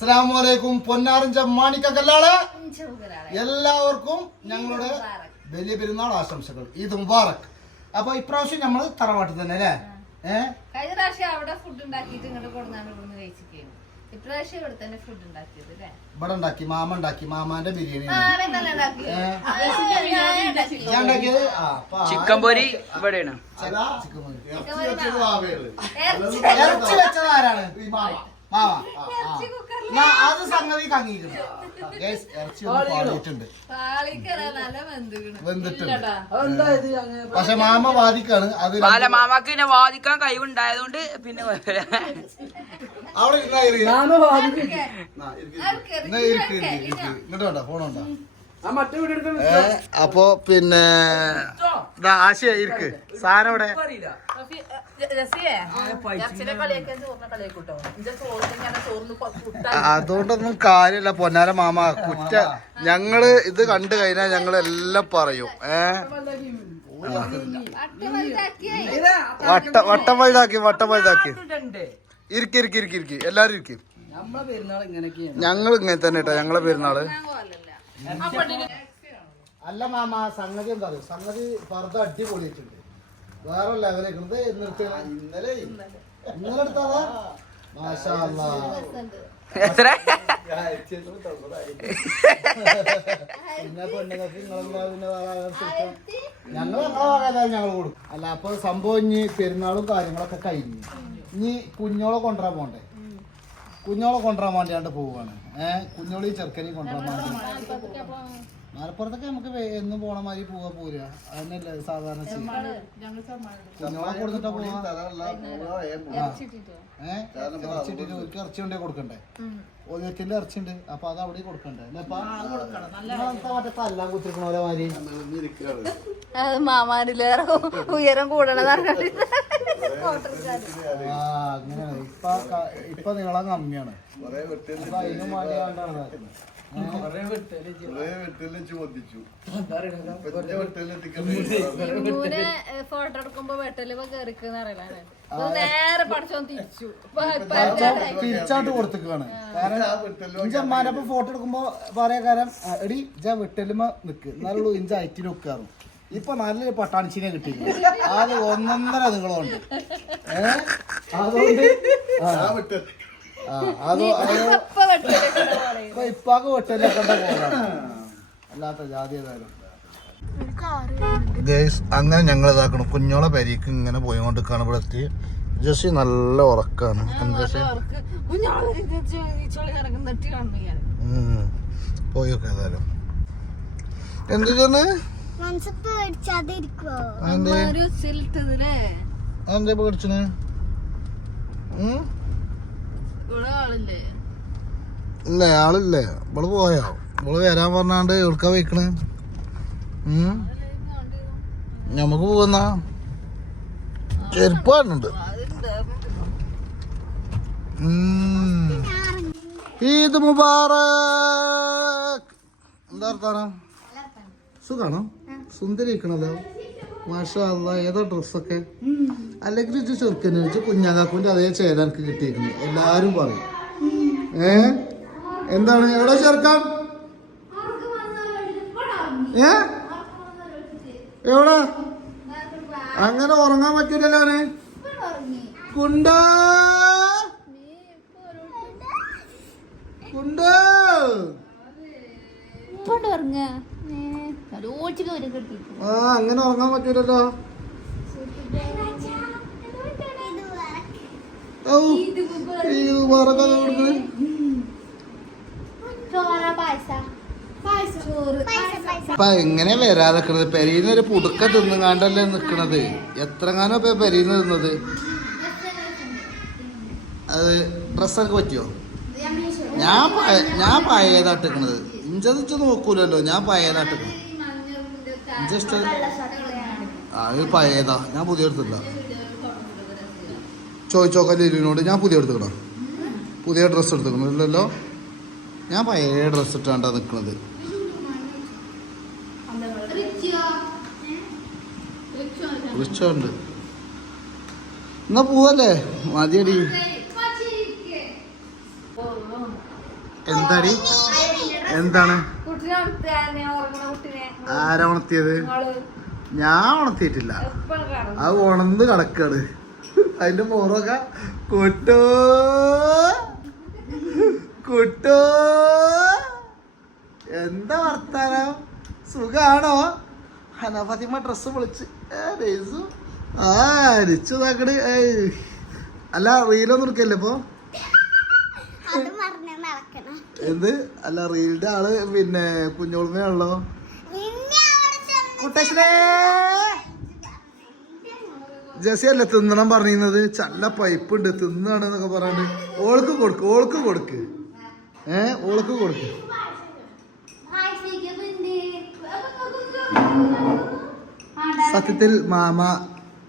അസ്സലാമലൈക്കും പൊന്നാരൻ ചമ്മാണിക്കല്ലാള് എല്ലാവർക്കും ഞങ്ങളുടെ വലിയ പെരുന്നാൾ ആശംസകൾ. ഈദ് മുബാറക്. അപ്പൊ ഇപ്രാവശ്യം നമ്മള് തറവാട്ടിൽ തന്നെ അല്ലേ? കഴിഞ്ഞ പ്രാവശ്യം അവിടെ ഫുഡ് ഉണ്ടാക്കിയിട്ട് ഇങ്ങോട്ട് കൊടുന്നാണ് ഇവിടുന്ന് കഴിച്ചിരിക്കുകയാണ്. ഇപ്രാവശ്യം ഇവിടെ തന്നെ ഫുഡ് ഉണ്ടാക്കിയത് അല്ലേ? ഇവിടെ ഉണ്ടാക്കി, മാമ ഉണ്ടാക്കി, മാമാന്റെ ബിരിയാണി ചിക്കൻ പൊരി ഇവിടെയാണ്. ഇറച്ചി വെച്ചത് ആരാണ്? മാമ. അത് സംഗതി ഇറച്ചി വെന്തിട്ടുണ്ട്. പക്ഷെ മാമ വാദിക്കാണ്. അത് മാമാക്ക് പിന്നെ വാദിക്കാൻ കഴിവുണ്ടായതുകൊണ്ട് പിന്നെ അവിടെ ഇങ്ങോട്ട് വേണ്ട, ഫോണുണ്ടോ? അപ്പൊ പിന്നെ ആശയ ഇരിക്ക് സാധനം ഇവിടെ. അതുകൊണ്ടൊന്നും കാര്യമില്ല പൊന്നാര മാമ. കുറ്റ ഞങ്ങള് ഇത് കണ്ടു കഴിഞ്ഞാൽ ഞങ്ങൾ എല്ലാം പറയും. വട്ടം വലുതാക്കി ഇരിക്കി എല്ലാരും ഇരിക്കും. ഞങ്ങൾ ഇങ്ങനെ തന്നെ കേട്ടോ ഞങ്ങളെ പെരുന്നാള്. അല്ല മാമ, സംഗതി എന്താ പറയുക, സംഗതി പർദ്ദ അടിപൊളിയിട്ടുണ്ട്. വേറെ ലെവലേക്കുന്നത് ഇന്നലെ എടുത്താതാ. മാഷാ അല്ലാഹ്. പിന്നെ പെണ്ണുങ്ങൾക്ക് ഞങ്ങൾ കൊടുക്കും. അല്ല അപ്പൊ സംഭവം ഇനി പെരുന്നാളും കാര്യങ്ങളൊക്കെ കഴിഞ്ഞു. ഇനി കുഞ്ഞോളെ കൊണ്ടുവരാൻ പോണ്ടേ? കുഞ്ഞോളെ കൊണ്ടുവരാൻ വേണ്ടിയാണ്ട് പോവാണ്. കുഞ്ഞോളി ചെറുക്കനെയും കൊണ്ടുവരാൻ വേണ്ടി. മലപ്പുറത്തൊക്കെ നമുക്ക് എന്നും പോണ മാതിരി പോരാ. അതന്നെയല്ലേ സാധാരണ കുഞ്ഞോളെ കൊടുത്തിട്ടാ പോവാ. ഇറച്ചിട്ടിട്ട് ഒരു ഇറച്ചി കൊണ്ടേ കൊടുക്കണ്ടേ? ഒന്നിന്റെ ഇറച്ചി ഉണ്ട്. അപ്പൊ അത് അവിടെ കൊടുക്കണ്ടേ? മറ്റേ തല്ലാൻ കുത്തിരിക്കണ പോലെ മാതിരി മാമാനിലേറെ ഉയരം കൂടണതാണ്. അങ്ങനെയാണ്. ഇപ്പൊ നീളം കമ്മിയാണ്. അതിനും വേണ്ടിയാണ്ടാണ് ഫോട്ടോ എടുക്കുമ്പോ വെട്ടല് കേറിക്കുന്ന അറിയില്ലാണ്. നേരെ പഠിച്ചോ തിരിച്ചാട്ട് കൊടുത്തേക്കാണ്. കാരണം ഇഞ്ചമ്മാനപ്പം ഫോട്ടോ എടുക്കുമ്പോ പറയാ കാരണം എടി ഇജ വെട്ടലുമ നിക്ക് എന്നാലുള്ളൂ ഇഞ്ച അയറ്റിന് വെക്കാറും. ഇപ്പൊ നല്ലൊരു പട്ടാണിച്ചിനെ കിട്ടിയിട്ടുണ്ട്. അത് 1.5 നിങ്ങളുണ്ട്. അതുകൊണ്ട് ഇപ്പാക്ക് വെട്ടലൊക്കെ അല്ലാത്ത ജാതി ഏതായാലും. അങ്ങനെ ഞങ്ങൾ ഇതാക്കണം. കുഞ്ഞോളെ പരിക്ക് ഇങ്ങനെ പോയിക്കൊണ്ടിരിക്കാണ്. ഇവിടെ എത്തി ജസ്റ്റ് നല്ല ഉറക്കാണ്. പോയൊക്കെ ഏതായാലും എന്ത് ചെന്ന് എന്താ പേടിച്ചന്? ഇല്ല ആളില്ലേ? ഇവള് പോയോ? ഇവള് വരാൻ പറഞ്ഞാണ്ട് എവിടുക്കാ പോയിക്കണ്? ഞമ്മക്ക് പോകുന്ന ചെരുപ്പ് കാണുന്നുണ്ട്. ഈദ് മുബാറക്. എന്താ വർത്താനം? സുഖാണോ? സുന്ദരിക്കണല്ലോ മാഷാ അല്ലാ. ഏതാ ഡ്രസ്സൊക്കെ? അല്ലെങ്കിൽ ഇജ്ജ് ചെറുക്കനെ വെച്ച് കുഞ്ഞാക്കാക്കുവിന്റെ അതേ ചേല എനിക്ക് കിട്ടിയേക്കുന്നു. എല്ലാരും പറയും. എന്താണ് എവിടെ ചേർക്കാൻ? എവിടെ? അങ്ങനെ ഉറങ്ങാൻ പറ്റൂലല്ലോ അവന്. കുണ്ടോ കുണ്ടോ അങ്ങനെ ഉറങ്ങാൻ പറ്റൂലല്ലോ. അപ്പൊ എങ്ങനെ വരാതെക്കണത്? പെരീന്ന് ഒരു പുടുക്ക തിന്നുകാണ്ടല്ലേ നിക്കണത്. എത്രങ്ങാനോ ഇപ്പൊ പെരീന്ന് തിന്നത്. അത് ഡ്രസ്സൊക്കെ പറ്റിയോ? ഞാൻ പഴയതാട്ടിക്കണത്. ഇഞ്ചതിച്ച് നോക്കൂലല്ലോ. ഞാൻ പഴയതാട്ടിക്കണം. ജസ്റ്റ് അത് പഴയതാ. ഞാൻ പുതിയ എടുത്തില്ല. ചോദിച്ചോക്ക ലിനുവിനോട്. ഞാൻ പുതിയ എടുത്തുക്കണം. പുതിയ ഡ്രസ്സ് എടുത്തുക്കണം. ഇല്ലല്ലോ, ഞാൻ പഴയ ഡ്രസ്സ് ഇട്ടാണ്ടാ നിൽക്കുന്നത്. റിച്ചുണ്ട്. എന്നാ പോവല്ലേ? മതിയടി. എന്താടി എന്താണ് കുട്ടിനെ ഉണർത്താനെ, ഉറങ്ങുന്ന കുട്ടിനെ ആരാ ഉണർത്തിയത്? നിങ്ങള് ഞാൻ ഉണർത്തിയിട്ടില്ല. എപ്പോഴും കാണും. അത് ഉണർന്ന് കിടക്കാണ്. അതിന്റെ മോറൊക്കെ കുട്ടോ കുട്ടോ എന്താ വർത്താനം? സുഖാണോ? ഹനഫാത്തിമ ഡ്രസ്സ് പൊളിച്ച് അരിച്ചതാക്കട്. അല്ല റീലൊന്നും എടുക്കല്ലേ ഇപ്പൊ? എന്ത്? അല്ല റീലിന്റെ ആള് പിന്നെ കുഞ്ഞോൾമയാണല്ലോ. കുട്ടേശനെ ജസി അല്ലേ തിന്നണം പറഞ്ഞിരുന്നത്? ചല്ല പൈപ്പ് ഉണ്ട് തിന്നാണ് എന്നൊക്കെ പറഞ്ഞിട്ട് ഓൾക്ക് കൊടുക്ക് ഓൾക്ക് കൊടുക്ക് ഓൾക്ക് കൊടുക്ക്. സത്യത്തിൽ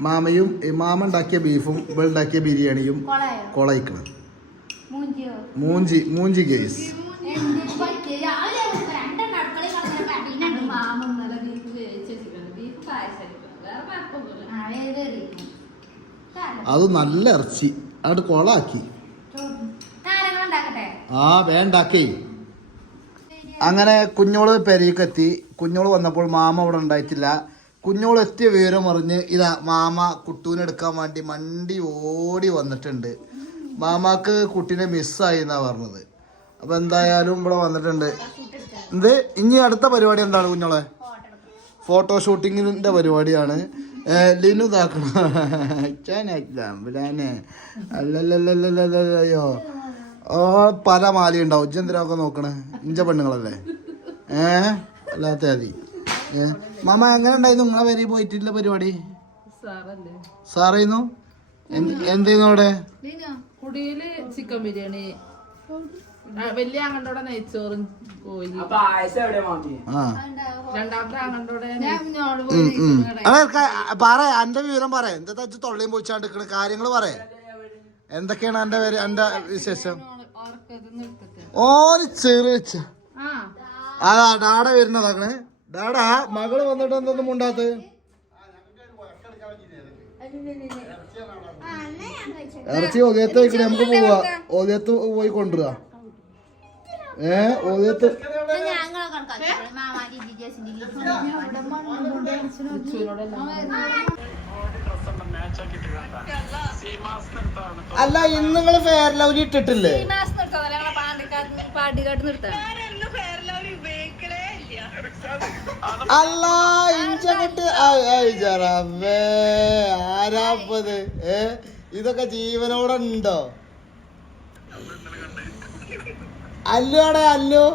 മാമയും മാമ ഉണ്ടാക്കിയ ബീഫും ഇവൾ ഉണ്ടാക്കിയ ബിരിയാണിയും കൊളയിക്കണം. മൂഞ്ചി കേസ്. അത് നല്ല ഇറച്ചി അവിടെ കൊളാക്കി. ആ വേണ്ടാക്കേ. അങ്ങനെ കുഞ്ഞോള് പെരേക്കെത്തി. കുഞ്ഞോള് വന്നപ്പോൾ മാമ അവിടെ ഉണ്ടായിട്ടില്ല. കുഞ്ഞോള് എത്തിയ വിവരം അറിഞ്ഞ് ഇതാ മാമ കുട്ടൂനെടുക്കാൻ വേണ്ടി മണ്ടി ഓടി വന്നിട്ടുണ്ട്. മാമാക്ക് കുട്ടീനെ മിസ്സായി എന്നാ പറഞ്ഞത്. അപ്പൊ എന്തായാലും ഇവിടെ വന്നിട്ടുണ്ട്. എന്ത് ഇനി അടുത്ത പരിപാടി എന്താണ് കുഞ്ഞോളെ? ഫോട്ടോ ഷൂട്ടിങ്ങിന്റെ പരിപാടിയാണ്. ലിനു ഇതാക്കണ അല്ലല്ലല്ലല്ലോ. പല മാലി ഉണ്ടാവും. ഇജ്ജെന്തിനൊക്കെ നോക്കണേ? ഇഞ്ച പെണ്ണുങ്ങളല്ലേ? അല്ലാത്ത മതി. മാമ എങ്ങനെ ഉണ്ടായിരുന്നു നിങ്ങളെ വരെ പോയിട്ടില്ല പരിപാടി? സാറായിരുന്നു. എന്തെയ്യുന്നു അവിടെ? കുടിയില് ചിക്കൻ ബിരിയാണി, വലിയ ആങ്ങണ്ടോടെ നെയ്ച്ചോറും കോഴി, രണ്ടാമത്തെ ആങ്ങണ്ടോടെ പറ എന്റെ വിവരം പറ. എന്താ തൊള്ളയും പോയിച്ചാണ്ടിരിക്കണ കാര്യങ്ങൾ പറ. എന്തൊക്കെയാണ് എന്റെ വിശേഷം? ഓന് ചെറിയ വെച്ച അതാ ഡാഡ വരുന്നതാക്കണേ. ഡാഡാ മകള് വന്നിട്ട് എന്തൊന്നും ഉണ്ടാത്ത്? ഇറച്ചി ഒതയത്തേക്ക് നമുക്ക് പോവാ. ഒതയത്ത് പോയി കൊണ്ടുവരാ. ഒതയത്ത് അല്ല ഇന്ന് നിങ്ങള് ഫെയർ ലവ്ലി ഇട്ടിട്ടില്ലേ? അല്ല ഇഞ്ചകുട്ടി ആരാപ്പത്? ഇതൊക്കെ ജീവനോടെ ഉണ്ടോ? അല്ലു അവിടെ അല്ലു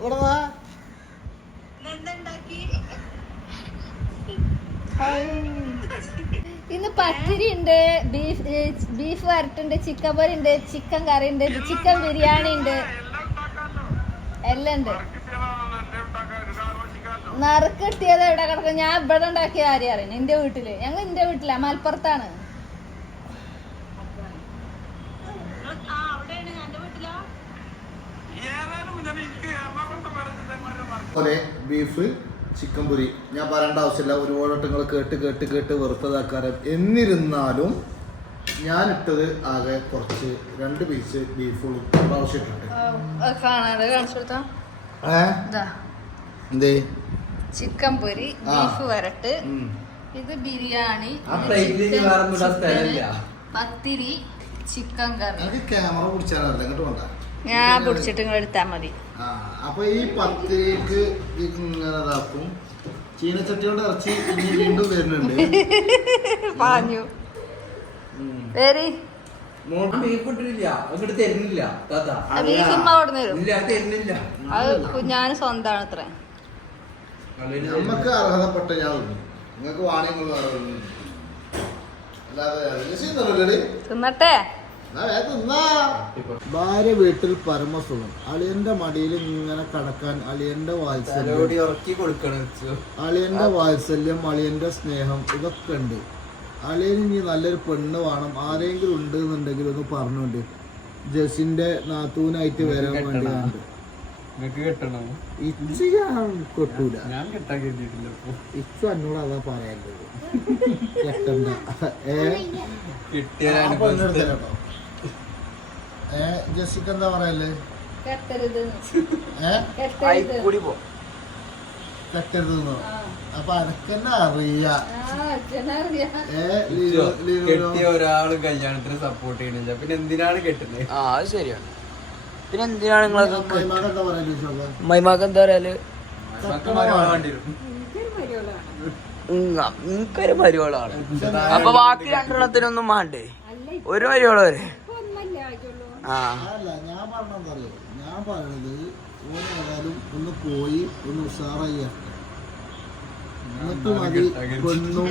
ഇവിടെ വാ. ഇന്ന് പത്തിരി ഉണ്ട്, ബീഫ് വരട്ടുണ്ട്, ചിക്കൻ പൊരി ഉണ്ട്, ചിക്കൻ കറി ഉണ്ട്, ചിക്കൻ ബിരിയാണി ഉണ്ട്, എല്ലാം ഉണ്ട്. നറുക്ക് കിട്ടിയത് എവിടെ കിടക്കും? ഞാൻ ഇവിടെ ഉണ്ടാക്കിയ കാര്യം അറിയണം. എന്റെ വീട്ടില്. ഞങ്ങൾ എന്റെ വീട്ടിലാ, മലപ്പുറത്താണ്. ബീഫ് ചിക്കൻ പൊരി ഞാൻ പറയേണ്ട ആവശ്യമില്ല. ഒരുപാട് നിങ്ങൾ കേട്ട് വെറുത്തതാക്കാറ്. എന്നിരുന്നാലും ഞാൻ ഇട്ടത് ആകെ കുറച്ച് 2 പീസ് ബീഫ് ആവശ്യമായിട്ടുണ്ട്. എന്തേ? ചിക്കൻ പൊരി, ബീഫ് വരട്ട്, ഇത് ബിരിയാണി, പത്തിരി, ചിക്കൻ കറി. ക്യാമറ പിടിച്ചാലല്ല ഇങ്ങോട്ട് വേണ്ട. ഞാൻ പിടിച്ചിട്ട് നിങ്ങൾ എടുത്താ മതി. അപ്പൊ ഈ പത്തിരിക്ക് ഇങ്ങനെ ഇതാക്കും. ചീനച്ചട്ടിയോടെ ഇറച്ചി ഇനി വീണ്ടും വരുന്നുണ്ട്. പറഞ്ഞു ഞാൻ സ്വന്തമാണ് അത്ര. നമുക്ക് അർഹതപ്പെട്ട ഞാൻ നിങ്ങൾക്ക് വാണിങ്ങൾ തിന്നട്ടെ. ഭാര്യ വീട്ടിൽ പരമസുഖം. അളിയന്റെ മടിയിൽ ഇങ്ങനെ കടക്കാൻ അളിയന്റെ വാത്സല്യം, അളിയന്റെ സ്നേഹം ഇതൊക്കെ ഉണ്ട്. അളിയന് ഇനി നല്ലൊരു പെണ്ണ് വേണം. ആരെങ്കിലും ഉണ്ട് എന്നുണ്ടെങ്കിൽ ഒന്ന് പറഞ്ഞോണ്ട്. ജസിന്റെ നാത്തൂനായിട്ട് വരാൻ വേണ്ടിയാണ്. ഇച്ച് ഞാൻ കൊട്ടൂല. ഇച്ചു എന്നോട് അതാ പറയാനുള്ളത്. കെട്ടണ്ട. ജെസ്സിക്ക് എന്താ പറയല്ലേ കെട്ടരുത് ആയി കെട്ടരുത് കൂടി പോ കെട്ടരുതെന്നോ അപ്പൊ അനക്കെന്നെ അറിയാ അച്ഛനറിയാ കെട്ടിയ ഒരാള് കല്യാണത്തിന് സപ്പോർട്ട് ചെയ്യണില്ല പിന്നെ എന്തിനാണ് കെട്ടുന്നത്? ആ അത് ശരിയാണ്. പിന്നെ എന്തിനാണ് നിങ്ങളൊക്കെ അമ്മായിമാക്ക് എന്താ പറയല് ചോദിച്ചോളാം. അമ്മായിമാക്ക് എന്താ പറയാല് വേണ്ടി വരും. നിങ്ങക്കൊരു മരുവളാണ്. അപ്പൊ ബാക്കി രണ്ടെണ്ണത്തിനൊന്നും വേണ്ടേ? ഒരു മരുവള വരെ. ആ അല്ല ഞാൻ പറഞ്ഞെന്താ അറിയോ, ഞാൻ പറയണത് ഓരേതായാലും ഒന്ന് പോയി ഒന്ന് ഉഷാറായി വരട്ടെ. എന്നിട്ട് മതി പെണ്ണും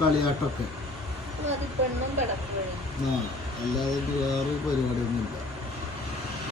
കളിയാട്ടൊക്കെ. പെണ്ണും കിടക്കുകയും ആ അല്ലാതെ വേറെ പരിപാടിയൊന്നുമില്ല.